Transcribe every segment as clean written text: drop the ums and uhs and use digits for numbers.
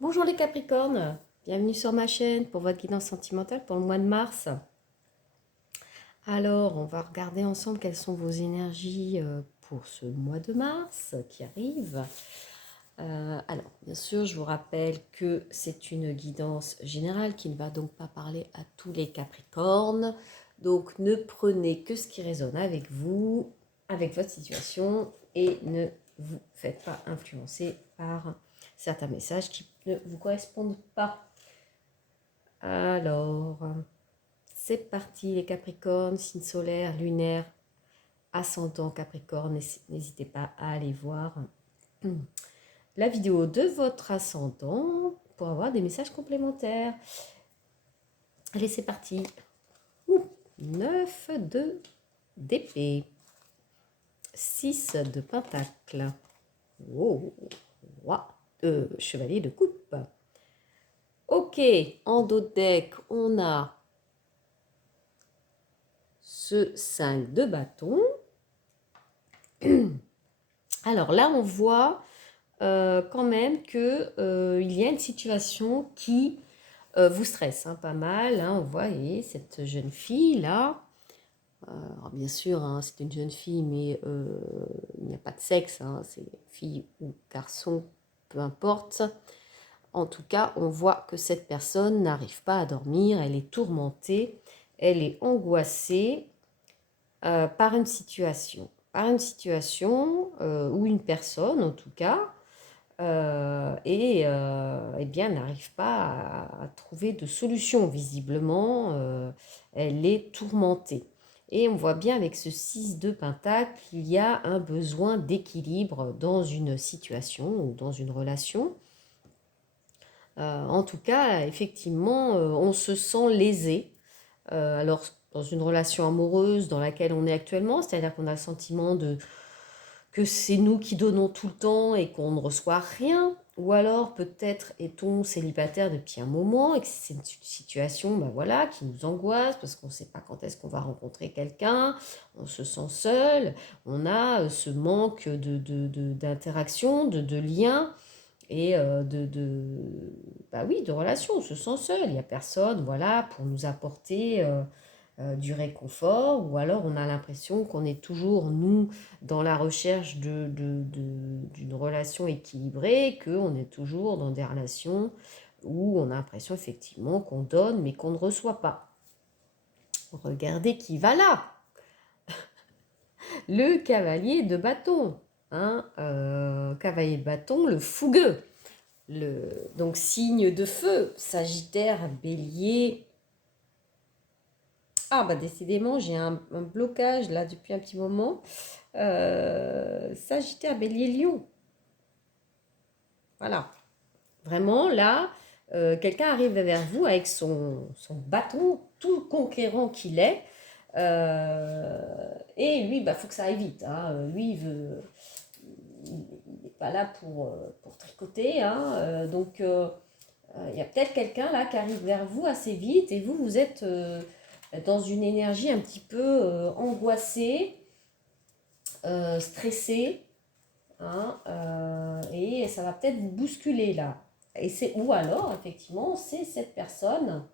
Bonjour les Capricornes, bienvenue sur ma chaîne pour votre guidance sentimentale pour le mois de mars. Alors, on va regarder ensemble quelles sont vos énergies pour ce mois de mars qui arrive. Alors, bien sûr, je vous rappelle que c'est une guidance générale qui ne va donc pas parler à tous les Capricornes. Donc, ne prenez que ce qui résonne avec vous, avec votre situation, et ne vous faites pas influencer par certains messages qui ne vous correspondent pas. Alors, c'est parti les Capricornes, signe solaire, lunaire, ascendant Capricorne, n'hésitez pas à aller voir la vidéo de votre ascendant pour avoir des messages complémentaires. Allez, c'est parti. 9 de d'épée, 6 de pentacle, oh, roi, chevalier de coupe. Ok, en dos de deck, on a ce 5 de bâton. Alors là, on voit quand même qu'il y a une situation qui vous stresse pas mal. On voit cette jeune fille-là. Alors bien sûr, c'est une jeune fille, mais il n'y a pas de sexe. C'est fille ou garçon, peu importe. En tout cas, on voit que cette personne n'arrive pas à dormir. Elle est tourmentée. Elle est angoissée par une situation. Par une situation ou une personne, en tout cas, eh bien, n'arrive pas à trouver de solution. Visiblement, elle est tourmentée. Et on voit bien avec ce 6 de pentacle qu'il y a un besoin d'équilibre dans une situation ou dans une relation. En tout cas, effectivement, on se sent lésé. Alors, dans une relation amoureuse dans laquelle on est actuellement, c'est-à-dire qu'on a le sentiment que c'est nous qui donnons tout le temps et qu'on ne reçoit rien, ou alors peut-être est-on célibataire depuis un moment et que c'est une situation voilà, qui nous angoisse parce qu'on ne sait pas quand est-ce qu'on va rencontrer quelqu'un, on se sent seul, on a ce manque d'interaction, de lien et bah oui, de relation, on se sent seul, il n'y a personne voilà, pour nous apporter du réconfort, ou alors on a l'impression qu'on est toujours, nous, dans la recherche d'une relation équilibrée, qu'on est toujours dans des relations où on a l'impression effectivement qu'on donne mais qu'on ne reçoit pas. Regardez qui va là, le cavalier de bâton, cavalier de bâton, le fougueux, donc signe de feu, Sagittaire, Bélier. Ah bah décidément, j'ai un blocage là depuis un petit moment. Sagittaire, Bélier, Lion. Voilà. Vraiment, là, quelqu'un arrive vers vous avec son bâton, tout conquérant qu'il est. Et lui, bah, faut que ça aille vite. Lui, il n'est pas là pour tricoter. Donc, il y a peut-être quelqu'un là qui arrive vers vous assez vite et vous êtes dans une énergie un petit peu angoissée, stressée. Et ça va peut-être vous bousculer là. Ou alors, effectivement, c'est cette personne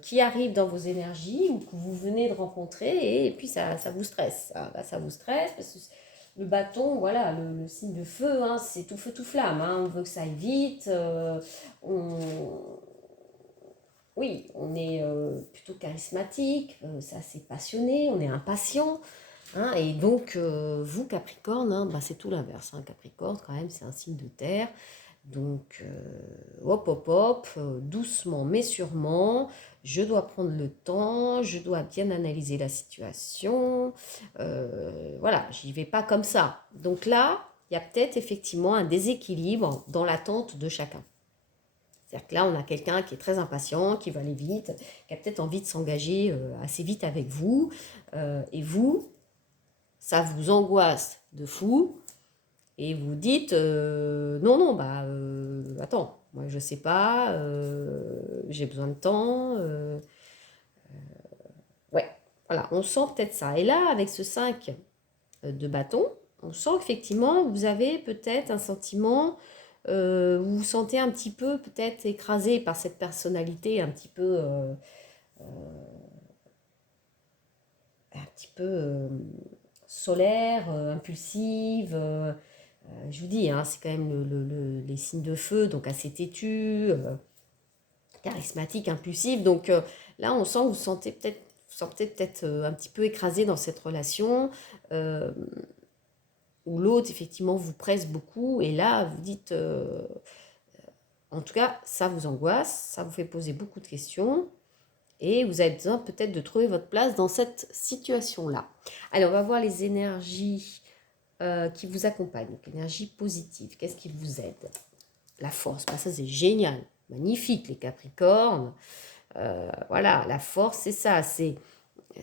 qui arrive dans vos énergies ou que vous venez de rencontrer et puis ça vous stresse. Ça vous stresse parce que le bâton, voilà, le signe de feu, c'est tout feu, tout flamme. On veut que ça aille vite. Oui, on est plutôt charismatique, c'est assez passionné, on est impatient. Et donc, vous, Capricorne, bah, c'est tout l'inverse. Capricorne, quand même, c'est un signe de terre. Donc, hop, hop, hop, doucement mais sûrement, je dois prendre le temps, je dois bien analyser la situation. Voilà, j'y vais pas comme ça. Donc là, il y a peut-être effectivement un déséquilibre dans l'attente de chacun. C'est-à-dire que là, on a quelqu'un qui est très impatient, qui va aller vite, qui a peut-être envie de s'engager assez vite avec vous. Et vous, ça vous angoisse de fou. Et vous dites, non, non, bah, attends, moi je sais pas, j'ai besoin de temps. Ouais, voilà, on sent peut-être ça. Et là, avec ce 5 de bâton, on sent qu'effectivement, vous avez peut-être un sentiment vous vous sentez un petit peu peut-être écrasé par cette personnalité un petit peu solaire, impulsive. Je vous dis, hein, c'est quand même les signes de feu, donc assez têtu, charismatique, impulsif. Donc là, on sent que vous sentez peut-être un petit peu écrasé dans cette relation, euh, où l'autre, effectivement, vous presse beaucoup. Et là, vous dites, en tout cas, ça vous angoisse, ça vous fait poser beaucoup de questions. Et vous avez besoin peut-être de trouver votre place dans cette situation-là. Alors, on va voir les énergies qui vous accompagnent. Donc, énergie positive, qu'est-ce qui vous aide? La force, bah, ça c'est génial, magnifique les Capricornes. Voilà, la force c'est ça, c'est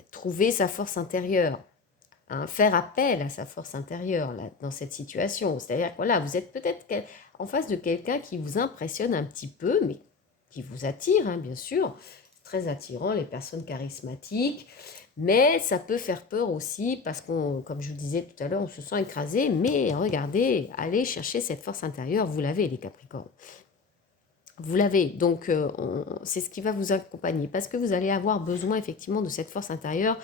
trouver sa force intérieure, hein, faire appel à sa force intérieure là, dans cette situation. C'est-à-dire que voilà, vous êtes peut-être en face de quelqu'un qui vous impressionne un petit peu, mais qui vous attire, hein, bien sûr. C'est très attirant, les personnes charismatiques, mais ça peut faire peur aussi parce qu'on, comme je vous disais tout à l'heure, on se sent écrasé, mais regardez, allez chercher cette force intérieure, vous l'avez les Capricornes. Vous l'avez, donc c'est ce qui va vous accompagner parce que vous allez avoir besoin effectivement de cette force intérieure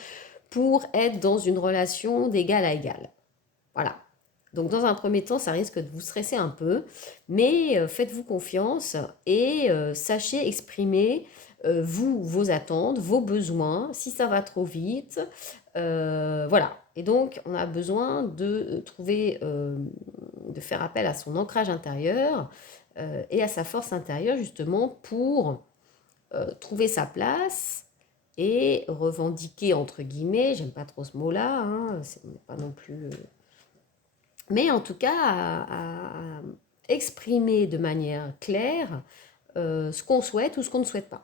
pour être dans une relation d'égal à égal. Voilà. Donc dans un premier temps, ça risque de vous stresser un peu, mais faites-vous confiance et sachez exprimer vos attentes, vos besoins, si ça va trop vite. Voilà. Et donc on a besoin de trouver, de faire appel à son ancrage intérieur et à sa force intérieure justement pour trouver sa place et revendiquer, entre guillemets, j'aime pas trop ce mot-là, hein, c'est pas non plus... mais en tout cas, à exprimer de manière claire ce qu'on souhaite ou ce qu'on ne souhaite pas.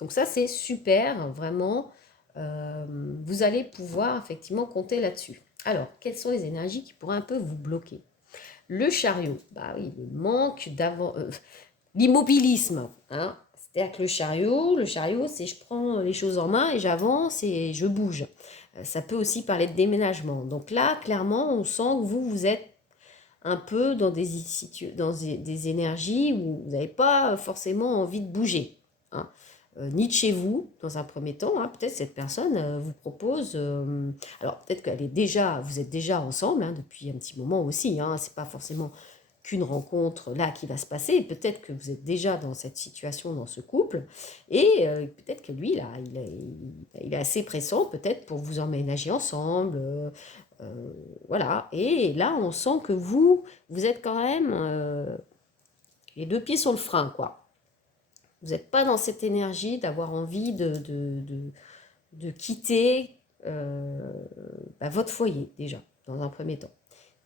Donc ça, c'est super, vraiment. Vous allez pouvoir effectivement compter là-dessus. Alors, quelles sont les énergies qui pourraient un peu vous bloquer? Le chariot, bah oui, le manque d'avant... l'immobilisme, hein. C'est-à-dire que le chariot, c'est je prends les choses en main et j'avance et je bouge. Ça peut aussi parler de déménagement. Donc là, clairement, on sent que vous êtes un peu dans des énergies où vous n'avez pas forcément envie de bouger, hein. Ni de chez vous, dans un premier temps, hein. Peut-être cette personne vous propose... alors peut-être vous êtes déjà ensemble hein, depuis un petit moment aussi, hein. C'est pas forcément qu'une rencontre là qui va se passer. Peut-être que vous êtes déjà dans cette situation, dans ce couple, et peut-être que lui, là, il est assez pressant, peut-être pour vous emménager ensemble. Voilà. Et là, on sent que vous êtes quand même les deux pieds sur le frein, quoi. Vous n'êtes pas dans cette énergie d'avoir envie de quitter votre foyer, déjà, dans un premier temps,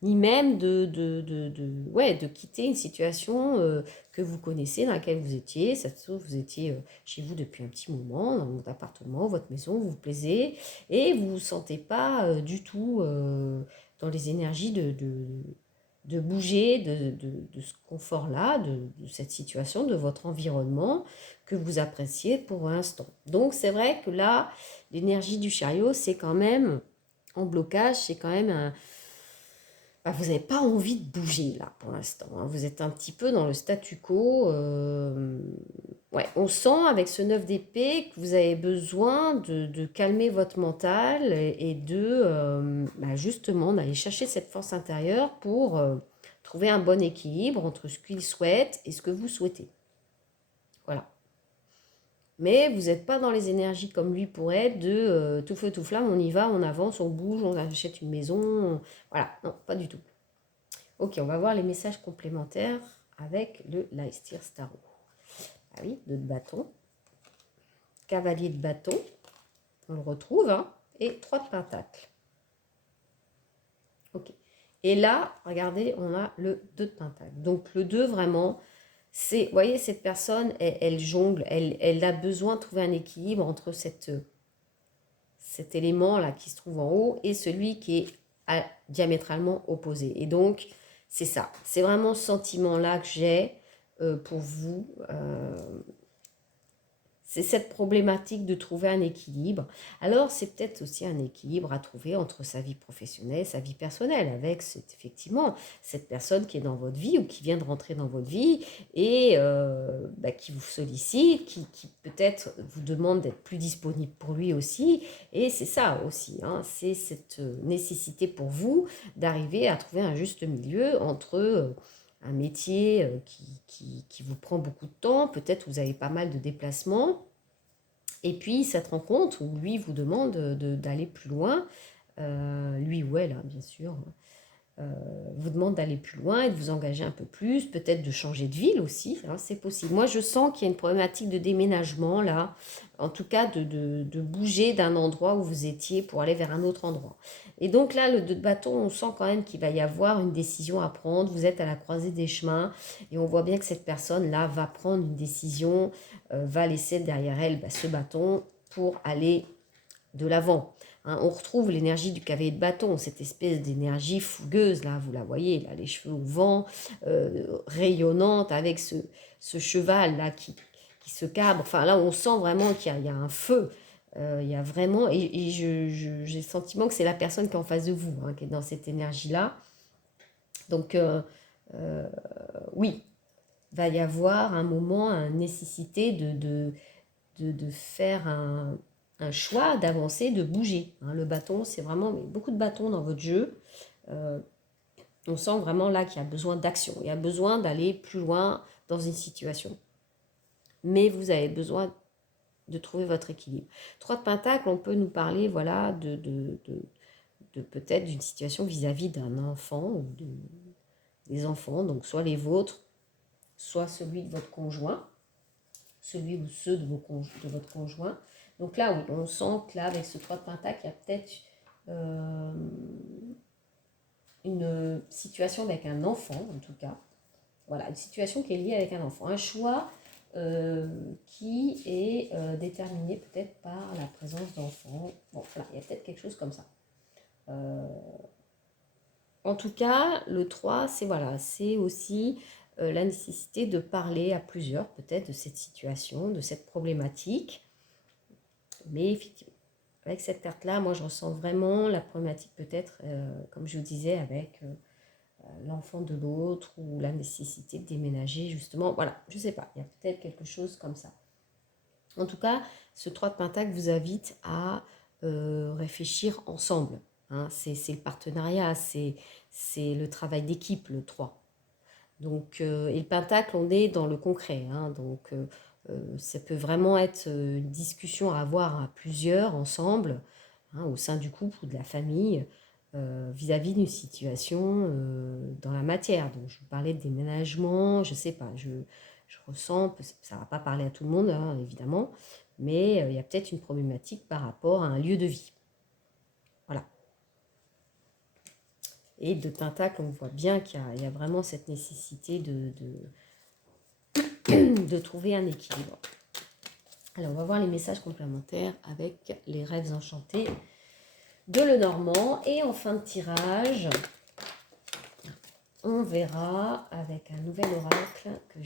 ni même de quitter une situation que vous connaissez, dans laquelle vous étiez. Ça se trouve, vous étiez chez vous depuis un petit moment, dans votre appartement, votre maison, vous vous plaisez, et vous ne vous sentez pas du tout dans les énergies de bouger de ce confort-là, de cette situation, de votre environnement que vous appréciez pour l'instant. Donc c'est vrai que là, l'énergie du chariot, c'est quand même en blocage, c'est quand même un vous n'avez pas envie de bouger là pour l'instant, hein. Vous êtes un petit peu dans le statu quo. Ouais, on sent avec ce 9 d'épée que vous avez besoin de calmer votre mental et de justement d'aller chercher cette force intérieure pour trouver un bon équilibre entre ce qu'il souhaite et ce que vous souhaitez. Voilà. Mais vous n'êtes pas dans les énergies comme lui pourrait être de tout feu tout flamme, on y va, on avance, on bouge, on achète une maison. Voilà, non, pas du tout. Ok, on va voir les messages complémentaires avec le Leicester Starro. Ah oui, 2 de bâton. Cavalier de bâton, on le retrouve, hein, et 3 de pentacles. Ok. Et là, regardez, on a le 2 de pentacles. Donc le 2, vraiment, c'est, vous voyez, cette personne, elle jongle, elle a besoin de trouver un équilibre entre cet élément-là qui se trouve en haut et celui qui est diamétralement opposé. Et donc, c'est ça. C'est vraiment ce sentiment-là que j'ai pour vous. c'est cette problématique de trouver un équilibre. Alors, c'est peut-être aussi un équilibre à trouver entre sa vie professionnelle et sa vie personnelle, avec effectivement cette personne qui est dans votre vie ou qui vient de rentrer dans votre vie et qui vous sollicite, qui peut-être vous demande d'être plus disponible pour lui aussi. Et c'est ça aussi, hein, c'est cette nécessité pour vous d'arriver à trouver un juste milieu entre un métier qui vous prend beaucoup de temps, peut-être vous avez pas mal de déplacements, et puis cette rencontre où lui vous demande d'aller plus loin, lui ou elle, hein, bien sûr, vous demande d'aller plus loin et de vous engager un peu plus, peut-être de changer de ville aussi, hein, c'est possible. Moi, je sens qu'il y a une problématique de déménagement là, en tout cas de bouger d'un endroit où vous étiez pour aller vers un autre endroit. Et donc là, le 2 de bâton, on sent quand même qu'il va y avoir une décision à prendre, vous êtes à la croisée des chemins et on voit bien que cette personne-là va prendre une décision, va laisser derrière elle ce bâton pour aller de l'avant. Hein, on retrouve l'énergie du cavalier de bâton, cette espèce d'énergie fougueuse, là, vous la voyez, là, les cheveux au vent, rayonnante, avec ce cheval là qui se cabre. Enfin, là, on sent vraiment qu'il y a un feu. Il y a vraiment, et j'ai le sentiment que c'est la personne qui est en face de vous, hein, qui est dans cette énergie-là. Donc, oui, va y avoir un moment, une nécessité de faire un choix, d'avancer, de bouger. Hein, le bâton, c'est vraiment beaucoup de bâtons dans votre jeu. On sent vraiment là qu'il y a besoin d'action. Il y a besoin d'aller plus loin dans une situation. Mais vous avez besoin de trouver votre équilibre. 3 de Pentacle, on peut nous parler voilà, de peut-être d'une situation vis-à-vis d'un enfant ou des enfants, donc soit les vôtres, soit celui de votre conjoint, celui ou ceux de votre conjoint. Donc là, oui, on sent que là, avec ce 3 de Pentacle, il y a peut-être une situation avec un enfant, en tout cas. Voilà, une situation qui est liée avec un enfant. Un choix qui est déterminé peut-être par la présence d'enfants. Bon, voilà, il y a peut-être quelque chose comme ça. En tout cas, le 3, c'est voilà, c'est aussi la nécessité de parler à plusieurs, peut-être, de cette situation, de cette problématique. Mais effectivement, avec cette carte-là, moi, je ressens vraiment la problématique, peut-être, comme je vous disais, avec l'enfant de l'autre ou la nécessité de déménager, justement. Voilà, je ne sais pas, il y a peut-être quelque chose comme ça. En tout cas, ce 3 de Pentacle vous invite à réfléchir ensemble. Hein. C'est le partenariat, c'est le travail d'équipe, le 3. Donc, et le Pentacle, on est dans le concret. Hein. Donc, ça peut vraiment être une discussion à avoir à plusieurs, ensemble, hein, au sein du couple ou de la famille, vis-à-vis d'une situation dans la matière. Donc, je vous parlais de déménagement, je ne sais pas, je ressens, ça ne va pas parler à tout le monde, hein, évidemment, mais il y a peut-être une problématique par rapport à un lieu de vie. Voilà. Et de Pentacle, on voit bien qu'il y a vraiment cette nécessité de trouver un équilibre. Alors, on va voir les messages complémentaires avec les rêves enchantés de Lenormand. Et en fin de tirage, on verra avec un nouvel oracle que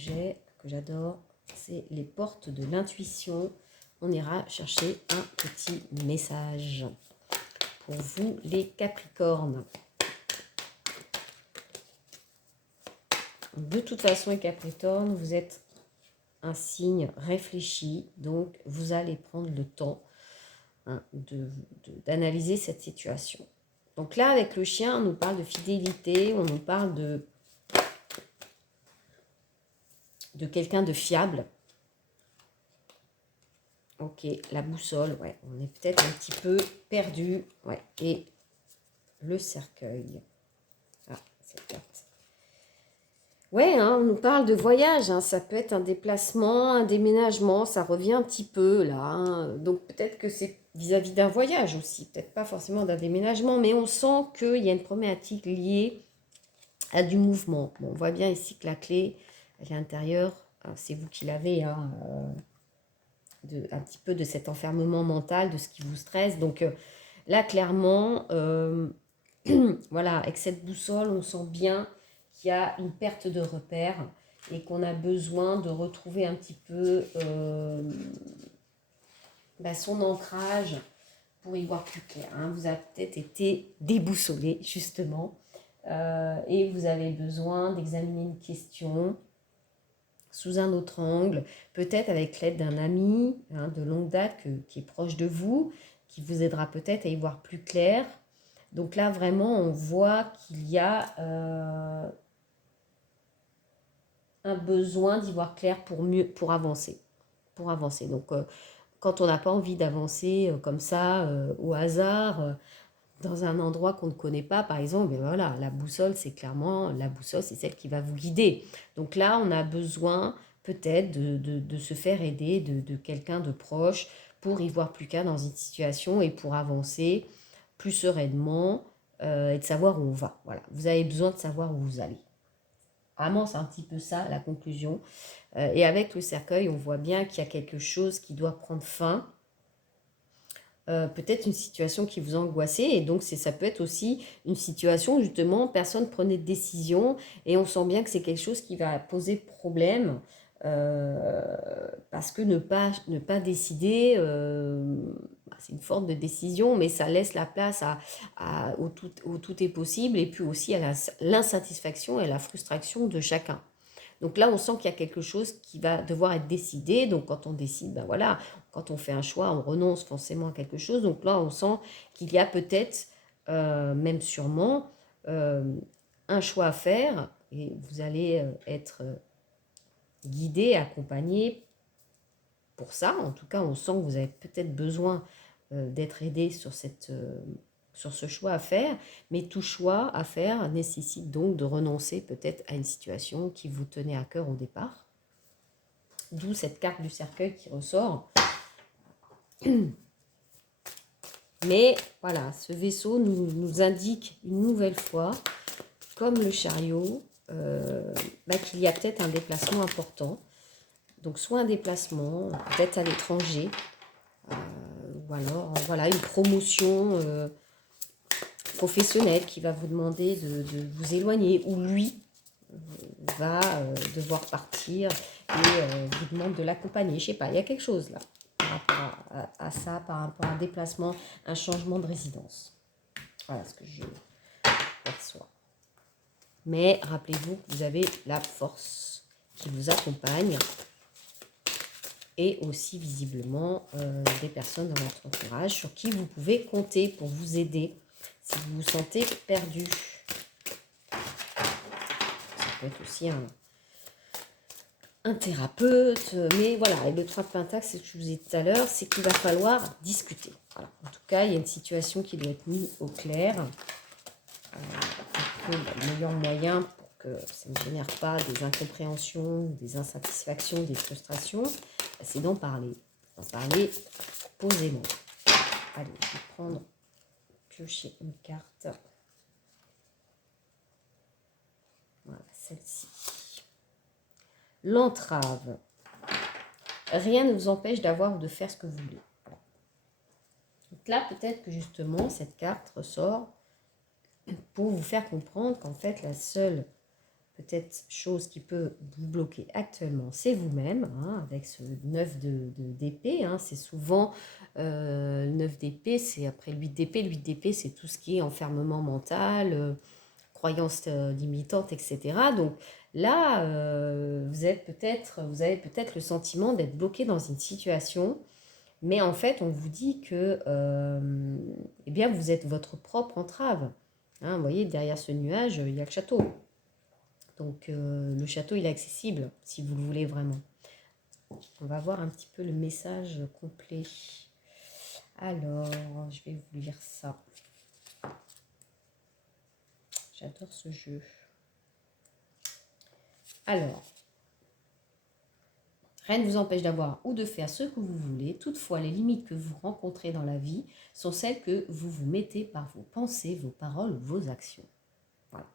j'adore, c'est les portes de l'intuition. On ira chercher un petit message pour vous, les Capricornes. De toute façon, les Capricornes, vous êtes un signe réfléchi, donc vous allez prendre le temps d'analyser cette situation. Donc là, avec le chien, on nous parle de fidélité, on nous parle de quelqu'un de fiable. Ok, la boussole, ouais, on est peut-être un petit peu perdu. Ouais, et le cercueil. Ah, cette carte. Ouais, hein, on nous parle de voyage, hein, ça peut être un déplacement, un déménagement, ça revient un petit peu là. Hein. Donc peut-être que c'est vis-à-vis d'un voyage aussi, peut-être pas forcément d'un déménagement, mais on sent qu'il y a une problématique liée à du mouvement. Bon, on voit bien ici que la clé, elle est à l'intérieur, c'est vous qui l'avez, hein, un petit peu de cet enfermement mental, de ce qui vous stresse. Donc là, clairement, voilà, avec cette boussole, on sent bien qu'il y a une perte de repère et qu'on a besoin de retrouver un petit peu son ancrage pour y voir plus clair. Hein. Vous avez peut-être été déboussolé, justement, et vous avez besoin d'examiner une question sous un autre angle, peut-être avec l'aide d'un ami hein, de longue date qui est proche de vous, qui vous aidera peut-être à y voir plus clair. Donc là, vraiment, on voit qu'il y a un besoin d'y voir clair pour avancer. Donc, quand on n'a pas envie d'avancer comme ça, au hasard, dans un endroit qu'on ne connaît pas, par exemple, mais voilà, la boussole, c'est celle qui va vous guider. Donc là, on a besoin peut-être de se faire aider de quelqu'un de proche pour y voir plus clair dans une situation et pour avancer plus sereinement et de savoir où on va. Voilà, vous avez besoin de savoir où vous allez. Vraiment, c'est un petit peu ça la conclusion. Et avec le cercueil, on voit bien qu'il y a quelque chose qui doit prendre fin. Peut-être une situation qui vous angoissait et donc ça peut être aussi une situation où justement personne prenait de décision et on sent bien que c'est quelque chose qui va poser problème parce que ne pas décider, c'est une forme de décision mais ça laisse la place au tout est possible et puis aussi à l'insatisfaction et la frustration de chacun. Donc là, on sent qu'il y a quelque chose qui va devoir être décidé. Donc quand on décide, ben voilà, quand on fait un choix, on renonce forcément à quelque chose. Donc là, on sent qu'il y a peut-être, même sûrement, un choix à faire. Et vous allez être guidé, accompagné pour ça. En tout cas, on sent que vous avez peut-être besoin d'être aidé sur ce choix à faire, mais tout choix à faire nécessite donc de renoncer peut-être à une situation qui vous tenait à cœur au départ. D'où cette carte du cercueil qui ressort. Mais voilà, ce vaisseau nous indique une nouvelle fois, comme le chariot, qu'il y a peut-être un déplacement important. Donc soit un déplacement, peut-être à l'étranger, ou alors voilà, une promotion professionnelle qui va vous demander de vous éloigner, ou lui va devoir partir et vous demande de l'accompagner. Je sais pas, il y a quelque chose là par rapport à ça, par rapport à un déplacement, un changement de résidence. Voilà ce que je perçois. Mais rappelez-vous que vous avez la force qui vous accompagne et aussi visiblement des personnes dans votre entourage sur qui vous pouvez compter pour vous aider si vous vous sentez perdu. Ça peut être aussi un thérapeute, mais voilà, et le 3 de Pentacle, c'est ce que je vous ai dit tout à l'heure, c'est qu'il va falloir discuter. Voilà. En tout cas, il y a une situation qui doit être mise au clair. Le meilleur moyen pour que ça ne génère pas des incompréhensions, des insatisfactions, des frustrations, c'est d'en parler. D'en parler posément. Allez, je vais prendre, piocher une carte. Voilà, celle-ci. L'entrave. Rien ne vous empêche d'avoir ou de faire ce que vous voulez. Donc là, peut-être que justement, cette carte ressort pour vous faire comprendre qu'en fait, la seule peut-être chose qui peut vous bloquer actuellement, c'est vous-même, hein, avec ce 9 d'épée. Hein, c'est souvent 9 d'épée, c'est après le 8 d'épée. Le 8 d'épée, c'est tout ce qui est enfermement mental, croyances limitantes, etc. Donc là, vous avez peut-être le sentiment d'être bloqué dans une situation, mais en fait, on vous dit que eh bien, vous êtes votre propre entrave. Hein, vous voyez, derrière ce nuage, il y a le château. Donc le château, il est accessible si vous le voulez vraiment. On va voir un petit peu le message complet. Alors, je vais vous lire ça. J'adore ce jeu. Alors, rien ne vous empêche d'avoir ou de faire ce que vous voulez. Toutefois, les limites que vous rencontrez dans la vie sont celles que vous vous mettez par vos pensées, vos paroles, vos actions. Voilà.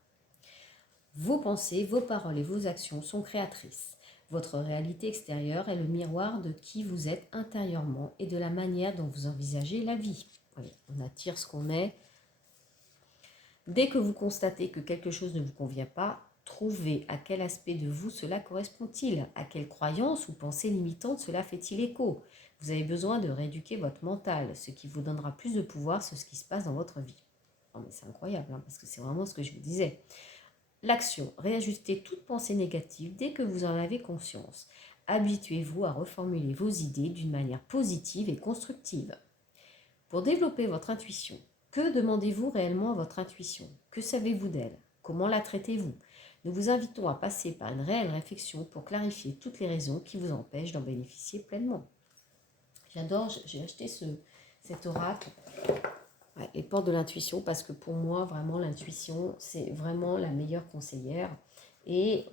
Vos pensées, vos paroles et vos actions sont créatrices. Votre réalité extérieure est le miroir de qui vous êtes intérieurement et de la manière dont vous envisagez la vie. Allez, on attire ce qu'on est. Dès que vous constatez que quelque chose ne vous convient pas, Trouvez à quel aspect de vous cela correspond-il, à quelle croyance ou pensée limitante cela fait-il écho. Vous avez besoin de rééduquer votre mental, ce qui vous donnera plus de pouvoir sur ce qui se passe dans votre vie. Non mais c'est incroyable, hein, parce que c'est vraiment ce que je vous disais. L'action, réajustez toute pensée négative dès que vous en avez conscience. Habituez-vous à reformuler vos idées d'une manière positive et constructive. Pour développer votre intuition, que demandez-vous réellement à votre intuition? Que savez-vous d'elle? Comment la traitez-vous? Nous vous invitons à passer par une réelle réflexion pour clarifier toutes les raisons qui vous empêchent d'en bénéficier pleinement. J'adore, j'ai acheté cet oracle, ouais, les portes de l'intuition, parce que pour moi, vraiment, l'intuition, c'est vraiment la meilleure conseillère. Et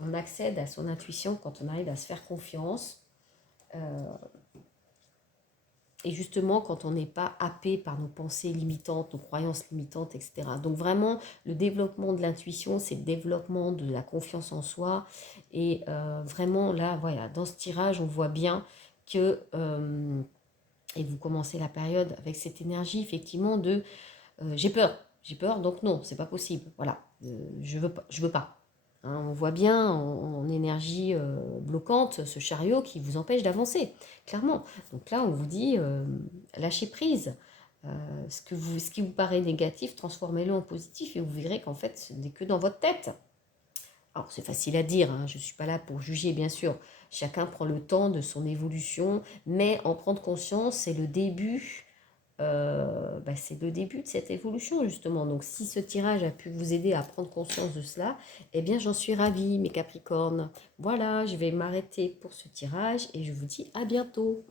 on accède à son intuition quand on arrive à se faire confiance. Et justement, quand on n'est pas happé par nos pensées limitantes, nos croyances limitantes, etc. Donc vraiment, le développement de l'intuition, c'est le développement de la confiance en soi. Et vraiment, là, voilà, dans ce tirage, on voit bien que, et vous commencez la période avec cette énergie, effectivement, de j'ai peur, donc non, c'est pas possible. Voilà, je veux pas. Hein, on voit bien en énergie bloquante ce chariot qui vous empêche d'avancer, clairement. Donc là, on vous dit lâchez prise. Ce qui vous paraît négatif, transformez-le en positif et vous verrez qu'en fait, ce n'est que dans votre tête. Alors, c'est facile à dire, hein, je ne suis pas là pour juger, bien sûr. Chacun prend le temps de son évolution, mais en prendre conscience, c'est le début c'est le début de cette évolution justement. Donc si ce tirage a pu vous aider à prendre conscience de cela, eh bien j'en suis ravie mes Capricornes. Voilà, je vais m'arrêter pour ce tirage et je vous dis à bientôt.